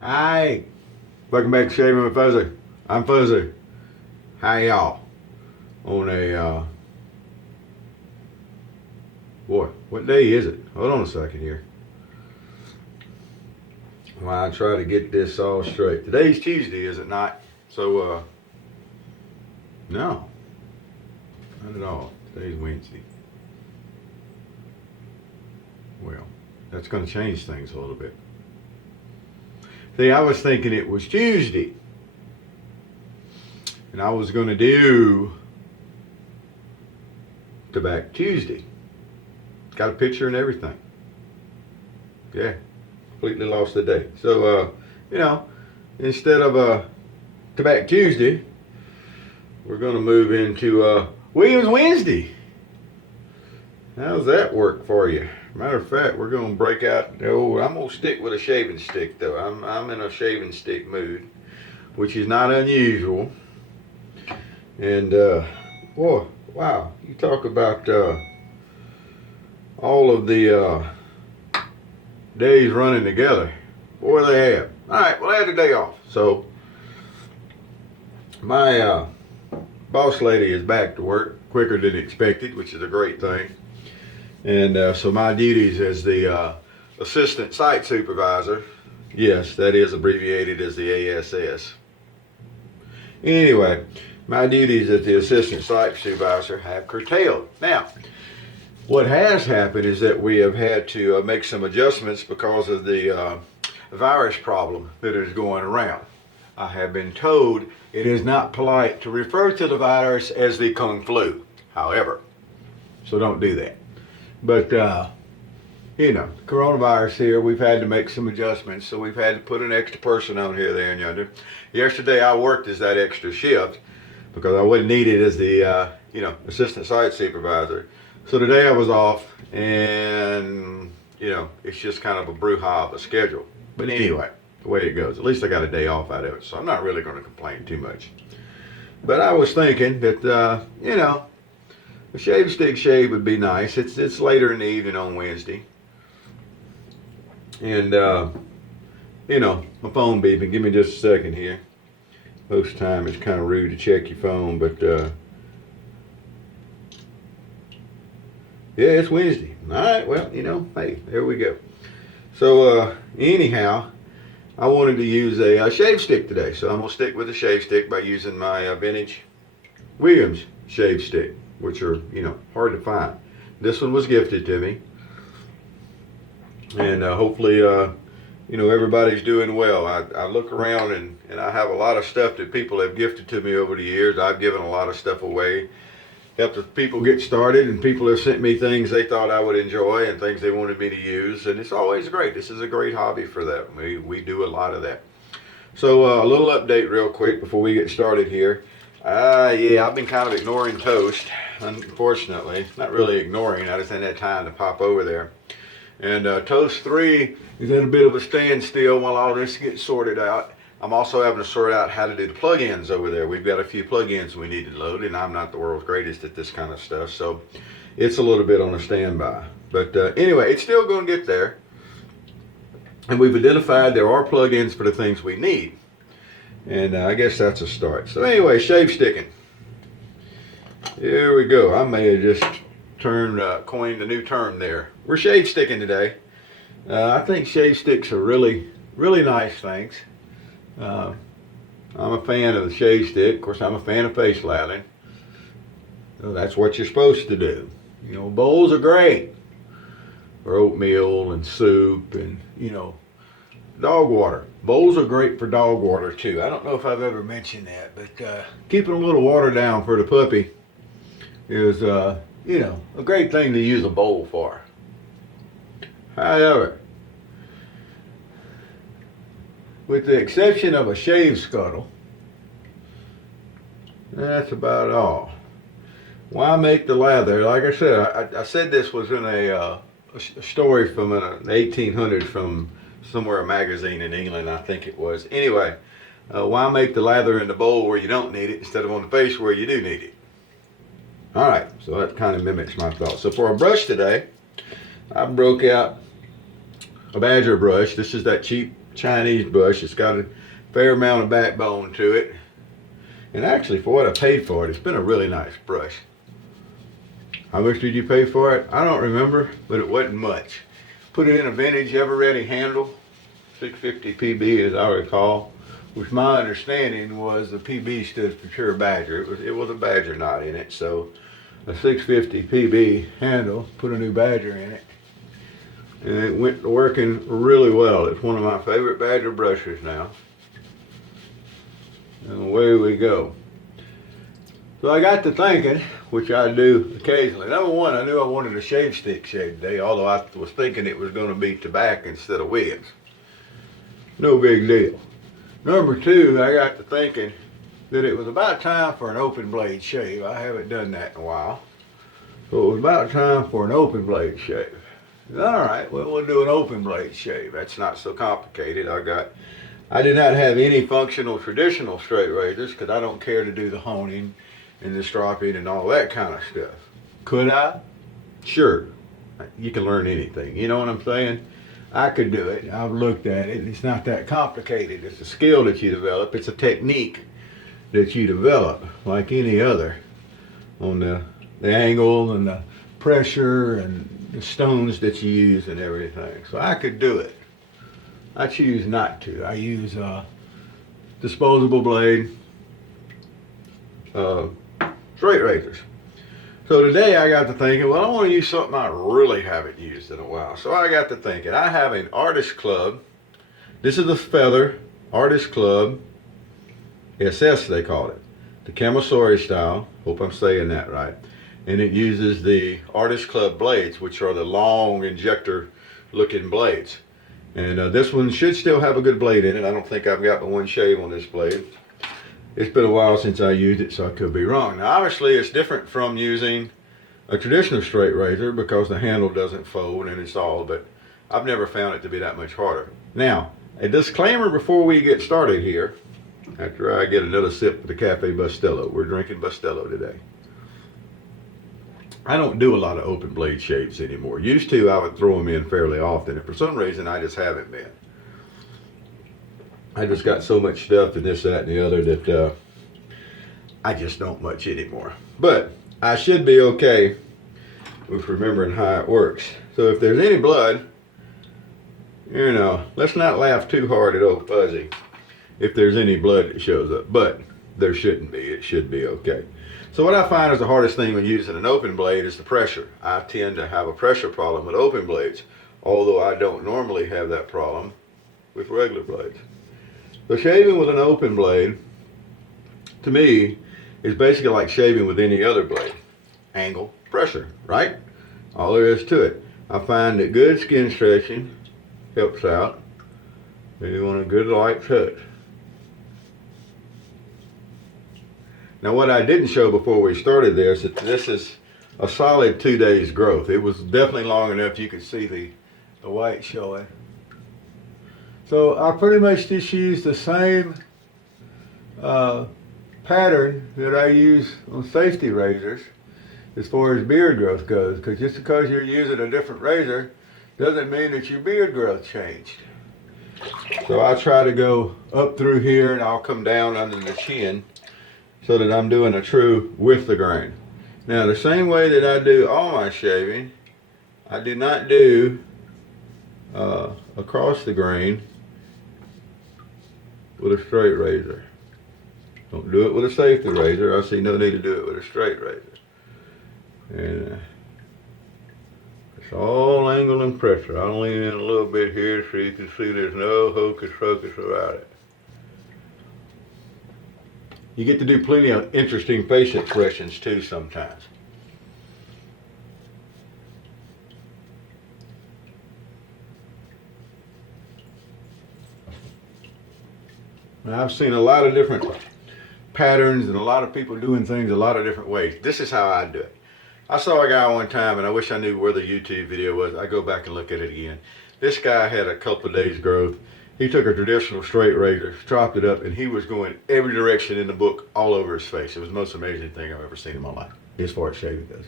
Hi, welcome back to Shaving with Fuzzy. I'm Fuzzy. Hi y'all. On a boy, what day is it? Hold on a second here. While I try to get this all straight. Today's Tuesday, is it not? So no, not at all. Today's Wednesday. Well, that's going to change things a little bit. See, I was thinking it was Tuesday, and I was going to do Tobacco Tuesday. Got a picture and everything. Yeah, completely lost the day. So, instead of Tobacco Tuesday, we're going to move into Williams Wednesday. How's that work for you? Matter of fact, we're going to break out. Oh, I'm going to stick with a shaving stick, though. I'm in a shaving stick mood, which is not unusual. And, boy, wow, you talk about all of the days running together. Boy, they have. All right, well, I had a day off. So, my boss lady is back to work quicker than expected, which is a great thing. And so my duties as the assistant site supervisor, yes, that is abbreviated as the ASS. Anyway, my duties as the assistant site supervisor have curtailed. Now, what has happened is that we have had to make some adjustments because of the virus problem that is going around. I have been told it is not polite to refer to the virus as the Kung flu, however, so don't do that. But, coronavirus here, we've had to make some adjustments, so we've had to put an extra person on here, there, and yonder. Yesterday I worked as that extra shift because I wasn't needed as the, assistant site supervisor. So today I was off, and, it's just kind of a brouhaha of a schedule. But anyway, the way it goes, at least I got a day off out of it, so I'm not really going to complain too much. But I was thinking that, a shave stick shave would be nice. It's later in the evening on Wednesday. And, my phone beeping. Give me just a second here. Most of the time it's kind of rude to check your phone, but, yeah, it's Wednesday. All right, well, hey, there we go. So, anyhow, I wanted to use a shave stick today. So I'm going to stick with a shave stick by using my vintage Williams shave stick, which are, hard to find. This one was gifted to me. And hopefully, everybody's doing well. I look around and I have a lot of stuff that people have gifted to me over the years. I've given a lot of stuff away. Helped people get started, and people have sent me things they thought I would enjoy and things they wanted me to use. And it's always great. This is a great hobby for that. We do a lot of that. So a little update real quick before we get started here. Yeah, I've been kind of ignoring Toast, unfortunately. Not really ignoring, I just hadn't had time to pop over there. And Toast 3 is in a bit of a standstill while all this gets sorted out. I'm also having to sort out how to do the plugins over there. We've got a few plugins we need to load, and I'm not the world's greatest at this kind of stuff, so it's a little bit on a standby. But anyway, it's still going to get there. And we've identified there are plugins for the things we need. And I guess that's a start. So anyway, shave sticking. Here we go. I may have just coined a new term there. We're shave sticking today. I think shave sticks are really, really nice things. I'm a fan of the shave stick. Of course, I'm a fan of face lathering. So that's what you're supposed to do. Bowls are great for oatmeal and soup and, dog water. Bowls are great for dog water too. I don't know if I've ever mentioned that, but keeping a little water down for the puppy is, a great thing to use a bowl for. However, with the exception of a shave scuttle, that's about all. Why make the lather? Like I said, I said this was in a story from the 1800s from somewhere, a magazine in England, I think it was. Anyway, why make the lather in the bowl where you don't need it instead of on the face where you do need it? All right, so that kind of mimics my thoughts. So for a brush today, I broke out a Badger brush. This is that cheap Chinese brush. It's got a fair amount of backbone to it. And actually, for what I paid for it, it's been a really nice brush. How much did you pay for it? I don't remember, but it wasn't much. Put it in a vintage ever-ready handle, 650 PB as I recall, which my understanding was the PB stood for pure badger. It was a badger knot in it, so a 650 PB handle, put a new badger in it, and it went working really well. It's one of my favorite badger brushes now. And away we go. So I got to thinking, which I do occasionally. Number one, I knew I wanted a shave stick shave today, although I was thinking it was going to be tobacco instead of wigs. No big deal. Number two, I got to thinking that it was about time for an open blade shave. I haven't done that in a while. So it was about time for an open blade shave. All right, well, we'll do an open blade shave. That's not so complicated. I do not have any functional traditional straight razors because I don't care to do the honing and the stropping and all that kind of stuff. Could I? Sure. You can learn anything. You know what I'm saying? I could do it. I've looked at it. It's not that complicated. It's a skill that you develop. It's a technique that you develop like any other on the angle and the pressure and the stones that you use and everything. So I could do it. I choose not to. I use disposable blade straight razors. So today I got to thinking, well, I want to use something I really haven't used in a while. So I got to thinking, I have an Artist Club. This is the Feather Artist Club SS, they call it. The Camisori style. Hope I'm saying that right. And it uses the Artist Club blades, which are the long injector looking blades. And this one should still have a good blade in it. I don't think I've got but one shave on this blade. It's been a while since I used it, so I could be wrong. Now, obviously, it's different from using a traditional straight razor because the handle doesn't fold and it's all, but I've never found it to be that much harder. Now, a disclaimer before we get started here, after I get another sip of the Cafe Bustelo. We're drinking Bustelo today. I don't do a lot of open blade shaves anymore. Used to, I would throw them in fairly often, and for some reason, I just haven't been. I just got so much stuff and this, that, and the other that I just don't much anymore. But I should be okay with remembering how it works. So if there's any blood, you know, let's not laugh too hard at old Fuzzy if there's any blood that shows up. But there shouldn't be. It should be okay. So what I find is the hardest thing when using an open blade is the pressure. I tend to have a pressure problem with open blades, although I don't normally have that problem with regular blades. So shaving with an open blade, to me, is basically like shaving with any other blade. Angle, pressure, right? All there is to it. I find that good skin stretching helps out. And you want a good light touch. Now what I didn't show before we started this is that this is a solid 2 days growth. It was definitely long enough you could see the white showing. So I pretty much just use the same pattern that I use on safety razors as far as beard growth goes, because just because you're using a different razor doesn't mean that your beard growth changed. So I try to go up through here and I'll come down under the chin so that I'm doing a true with the grain. Now the same way that I do all my shaving, I do not do across the grain with a straight razor. Don't do it with a safety razor. I see no need to do it with a straight razor. And it's all angle and pressure. I'll lean in a little bit here so you can see there's no hocus pocus about it. You get to do plenty of interesting face expressions too sometimes. Now, I've seen a lot of different patterns and a lot of people doing things a lot of different ways. This is how I do it. I saw a guy one time, and I wish I knew where the YouTube video was. I go back and look at it again. This guy had a couple of days growth. He took a traditional straight razor, chopped it up, and he was going every direction in the book all over his face. It was the most amazing thing I've ever seen in my life, as far as shaving goes.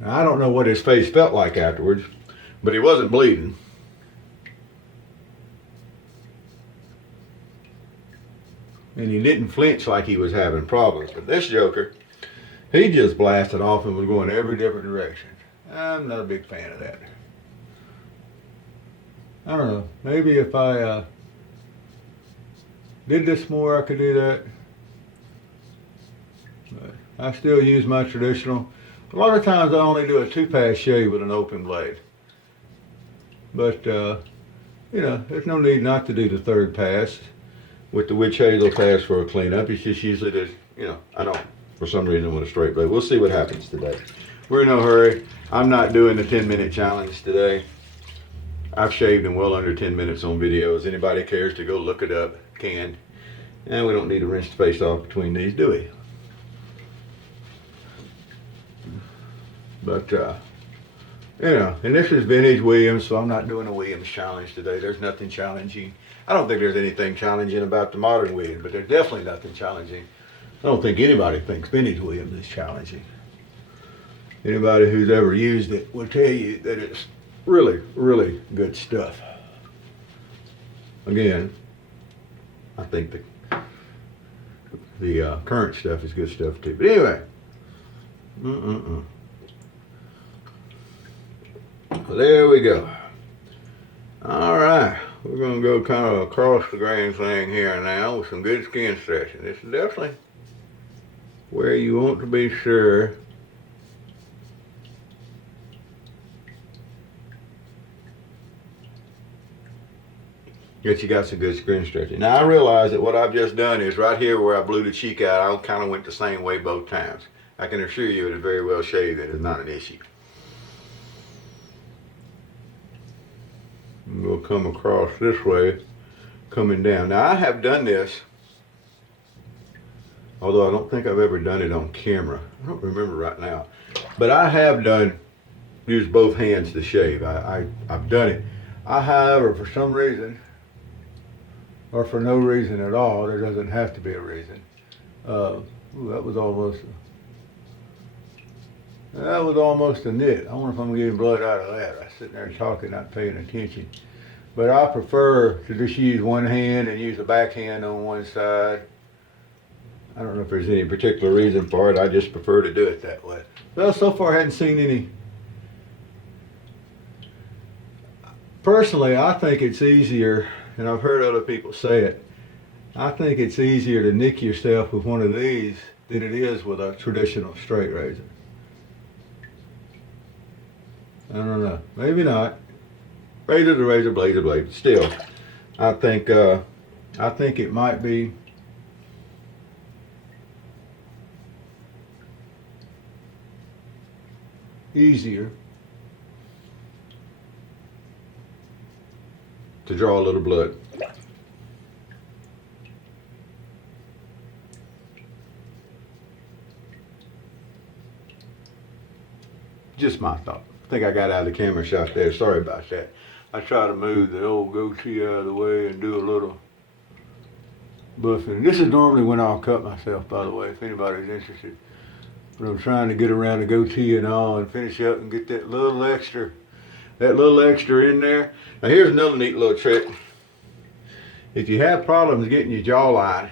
Now, I don't know what his face felt like afterwards, but he wasn't bleeding. And he didn't flinch like he was having problems. But this joker, he just blasted off and was going every different direction. I'm not a big fan of that. I don't know. Maybe if I did this more, I could do that. But I still use my traditional. A lot of times I only do a 2-pass shave with an open blade. But, you know, there's no need not to do the 3rd pass with the witch hazel pass for a cleanup. It's just usually there's, you know, I don't, for some reason, want a straight blade. We'll see what happens today. We're in no hurry. I'm not doing the 10-minute challenge today. I've shaved in well under 10 minutes on videos. Anybody cares to go look it up can. And we don't need to rinse the face off between these, do we? But, you know, and this is vintage Williams, so I'm not doing a Williams challenge today. There's nothing challenging. I don't think there's anything challenging about the modern Williams, but there's definitely nothing challenging. I don't think anybody thinks vintage Williams is challenging. Anybody who's ever used it will tell you that it's really, really good stuff. Again, I think the current stuff is good stuff too. But anyway, well, there we go. All right, we're gonna go kind of across the grain thing here now with some good skin stretching. This is definitely where you want to be sure that you got some good skin stretching. Now I realize that what I've just done is right here where I blew the cheek out, I kind of went the same way both times. I can assure you it is very well shaved and it's not an issue. We'll come across this way, coming down. Now I have done this, although I don't think I've ever done it on camera. I don't remember right now. But I have used both hands to shave. I've done it. However, for some reason, or for no reason at all, there doesn't have to be a reason. Ooh, that was almost a nit. I wonder if I'm getting blood out of that. I was sitting there talking, not paying attention. But I prefer to just use one hand and use the backhand on one side. I don't know if there's any particular reason for it. I just prefer to do it that way. Well, so far I hadn't seen any. Personally, I think it's easier, and I've heard other people say it, I think it's easier to nick yourself with one of these than it is with a traditional straight razor. I don't know. Maybe not. Razor to razor, blade to blade. Still, I think it might be easier to draw a little blood. Just my thought. I think I got out of the camera shot there. Sorry about that. I try to move the old goatee out of the way and do a little buffing. This is normally when I'll cut myself, by the way, if anybody's interested. But I'm trying to get around the goatee and all and finish up and get that little extra in there. Now here's another neat little trick. If you have problems getting your jawline,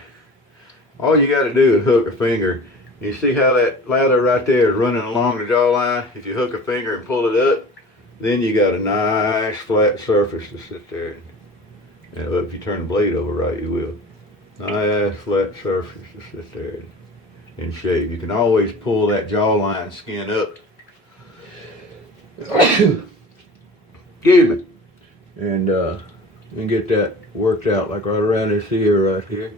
all you got to do is hook a finger. You see how that lather right there is running along the jawline? If you hook a finger and pull it up, then you got a nice flat surface to sit there. And if you turn the blade over right, you will. Nice flat surface to sit there and shave. You can always pull that jawline skin up. Excuse me. And get that worked out, like right around this ear right here.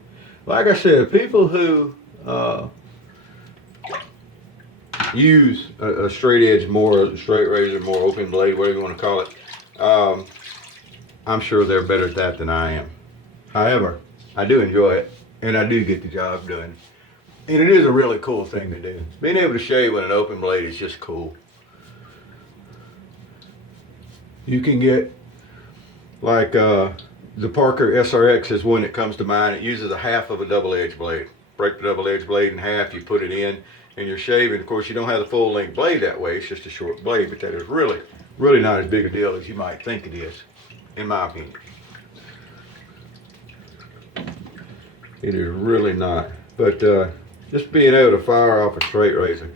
Like I said, people who use a straight edge more, a straight razor more, open blade, whatever you want to call it, I'm sure they're better at that than I am. However, I do enjoy it, and I do get the job done. And it is a really cool thing to do. Being able to shave with an open blade is just cool. You can get, like the Parker SRX is one that comes to mind. It uses a half of a double-edged blade. Break the double-edged blade in half, you put it in, and you're shaving, of course you don't have the full length blade that way, it's just a short blade, but that is really, really not as big a deal as you might think it is, in my opinion. It is really not. But just being able to fire off a straight razor.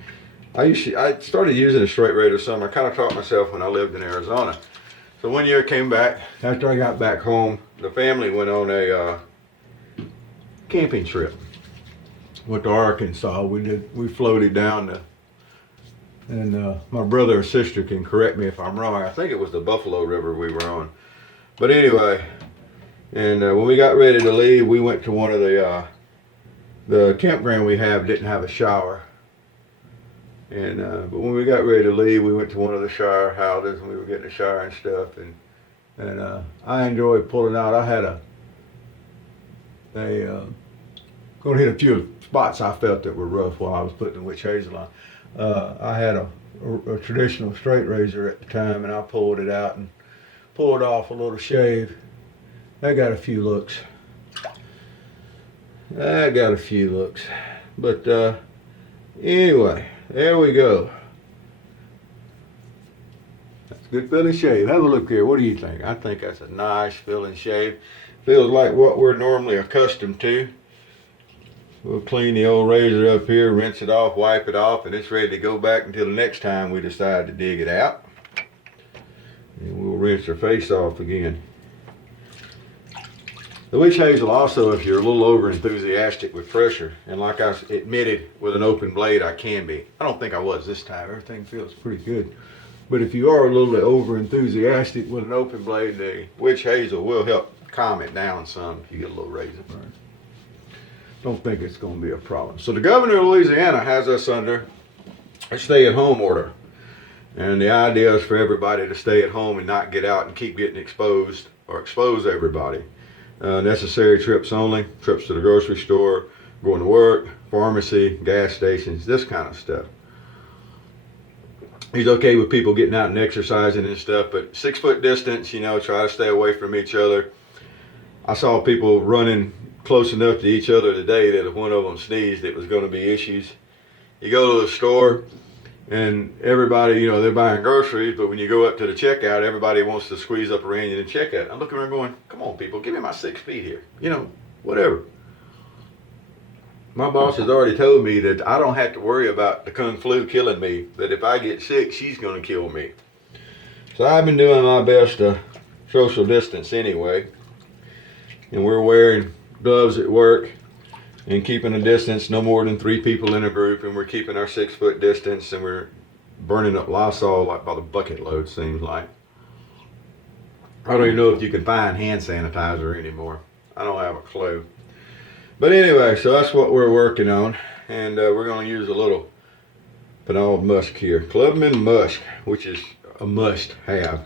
I started using a straight razor some. I kind of taught myself when I lived in Arizona. So one year I came back, after I got back home, the family went on a camping trip. Went to Arkansas. We floated down to, and my brother or sister can correct me if I'm wrong. I think it was the Buffalo River we were on. But anyway, and when we got ready to leave, we went to one of the campground we have didn't have a shower. And but when we got ready to leave, we went to one of the shower houses and we were getting a shower and stuff. And I enjoyed pulling out. I had going to hit a few spots I felt that were rough while I was putting the witch hazel on. I had a traditional straight razor at the time, and I pulled it out and pulled off a little shave. I got a few looks. But anyway, there we go. That's a good feeling shave. Have a look here. What do you think? I think that's a nice feeling shave. Feels like what we're normally accustomed to. We'll clean the old razor up here, rinse it off, wipe it off, and it's ready to go back until the next time we decide to dig it out. And we'll rinse our face off again. The witch hazel also, if you're a little over enthusiastic with pressure, and like I admitted with an open blade I can be. I don't think I was this time. Everything feels pretty good. But if you are a little over enthusiastic with an open blade, the witch hazel will help calm it down some if you get a little razor burn. Don't think it's going to be a problem. So the governor of Louisiana has us under a stay-at-home order. And the idea is for everybody to stay at home and not get out and keep getting exposed or expose everybody. Necessary trips only, trips to the grocery store, going to work, pharmacy, gas stations, this kind of stuff. He's okay with people getting out and exercising and stuff, but 6 foot distance, you know, try to stay away from each other. I saw people running close enough to each other today that if one of them sneezed, it was going to be issues. You go to the store and everybody, you know, they're buying groceries, but when you go up to the checkout, everybody wants to squeeze up around you and check out. I'm looking around going, come on people, give me my 6 feet here. You know, whatever. My boss has already told me that I don't have to worry about the Kung Flu killing me, that if I get sick, she's going to kill me. So I've been doing my best to social distance anyway. And we're wearing gloves at work and keeping a distance, no more than 3 people in a group, and we're keeping our 6 foot distance, and we're burning up Lysol like by the bucket load, seems like. I don't even know if you can find hand sanitizer anymore. I don't have a clue. But anyway, so that's what we're working on, and we're going to use a little Pinard musk here. Clubman musk, which is a must have.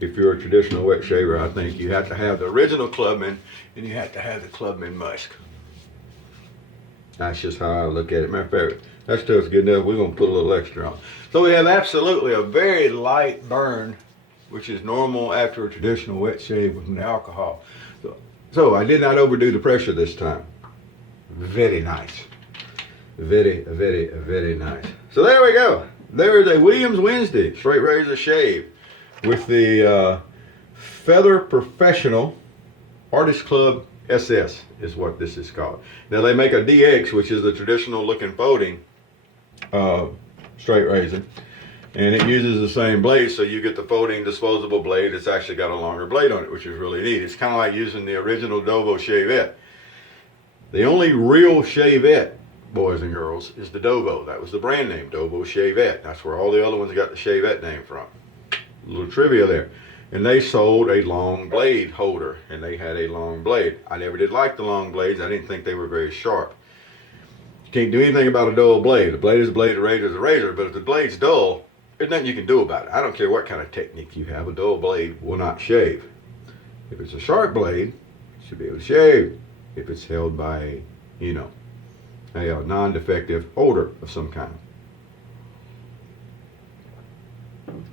If you're a traditional wet shaver, I think you have to have the original Clubman, and you have to have the Clubman musk. That's just how I look at it. Matter of fact, that stuff's good enough. We're going to put a little extra on. So we have absolutely a very light burn, which is normal after a traditional wet shave with an alcohol. So I did not overdo the pressure this time. Very nice. Very, very, very nice. So there we go. There is a Williams Wednesday straight razor shave with the Feather Professional Artist Club SS is what this is called. Now they make a DX, which is the traditional looking folding straight razor, and it uses the same blade, so you get the folding disposable blade. It's actually got a longer blade on it, which is really neat. It's kind of like using the original Dovo Shavette. The only real Shavette, boys and girls, is the Dovo. That was the brand name, Dovo Shavette. That's where all the other ones got the Shavette name from. A little trivia there. And they sold a long blade holder, and they had a long blade. I never did like the long blades. I didn't think they were very sharp. You can't do anything about a dull blade. A blade is a blade, a razor is a razor, but if the blade's dull, there's nothing you can do about it. I don't care what kind of technique you have, a dull blade will not shave. If it's a sharp blade, it should be able to shave. If it's held by a, you know, a non-defective holder of some kind.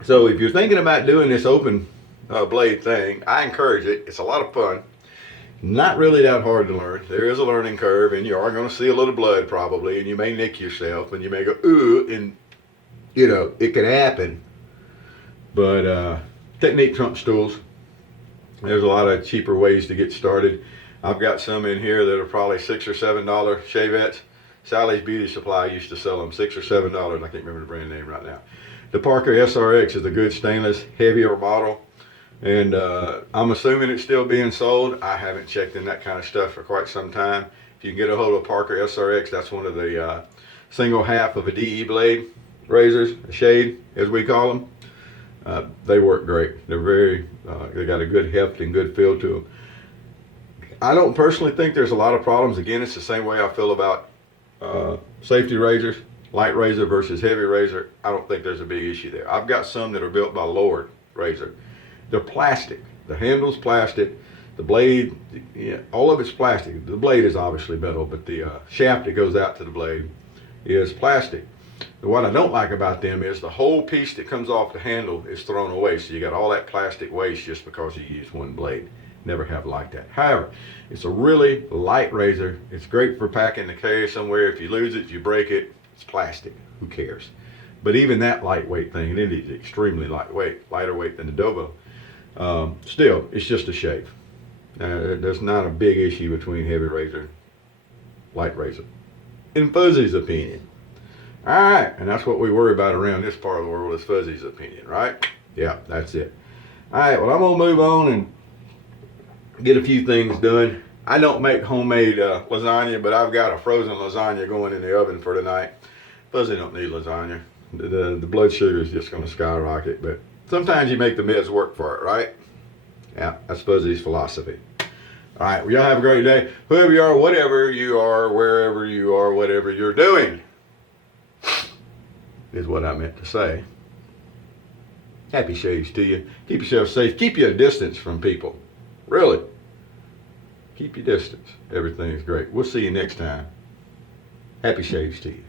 So if you're thinking about doing this open blade thing, I encourage it. It's a lot of fun. Not really that hard to learn. There is a learning curve, and you are going to see a little blood probably, and you may nick yourself, and you may go, ooh, and it could happen. But technique trumps tools. There's a lot of cheaper ways to get started. I've got some in here that are probably $6 or $7 shavettes. Sally's Beauty Supply used to sell them $6 or $7. I can't remember the brand name right now. The Parker SRX is a good stainless, heavier model. And I'm assuming it's still being sold. I haven't checked in that kind of stuff for quite some time. If you can get a hold of Parker SRX, that's one of the single half of a DE blade razors, a shade as we call them. They work great. They're they got a good heft and good feel to them. I don't personally think there's a lot of problems. Again, it's the same way I feel about safety razors, light razor versus heavy razor. I don't think there's a big issue there. I've got some that are built by Lord razor. They're plastic. The handle's plastic. The blade, all of it's plastic. The blade is obviously metal, but the shaft that goes out to the blade is plastic. And what I don't like about them is the whole piece that comes off the handle is thrown away. So you got all that plastic waste just because you use one blade. Never have liked that. However, it's a really light razor. It's great for packing to carry somewhere. If you lose it, if you break it, it's plastic. Who cares? But even that lightweight thing, and it is extremely lightweight, lighter weight than the Dovo. Still, it's just a shave. There's not a big issue between heavy razor, light razor, in Fuzzy's opinion. All right, and that's what we worry about around this part of the world is Fuzzy's opinion, right? Yeah, that's it. All right, well, I'm gonna move on and get a few things done. I don't make homemade lasagna, but I've got a frozen lasagna going in the oven for tonight. Fuzzy don't need lasagna. The blood sugar is just gonna skyrocket, but sometimes you make the meds work for it, right? Yeah, that's Fuzzy's philosophy. All right, well, y'all have a great day. Whoever you are, whatever you are, wherever you are, whatever you're doing, is what I meant to say. Happy shaves to you. Keep yourself safe. Keep your distance from people. Really. Keep your distance. Everything's great. We'll see you next time. Happy shaves to you.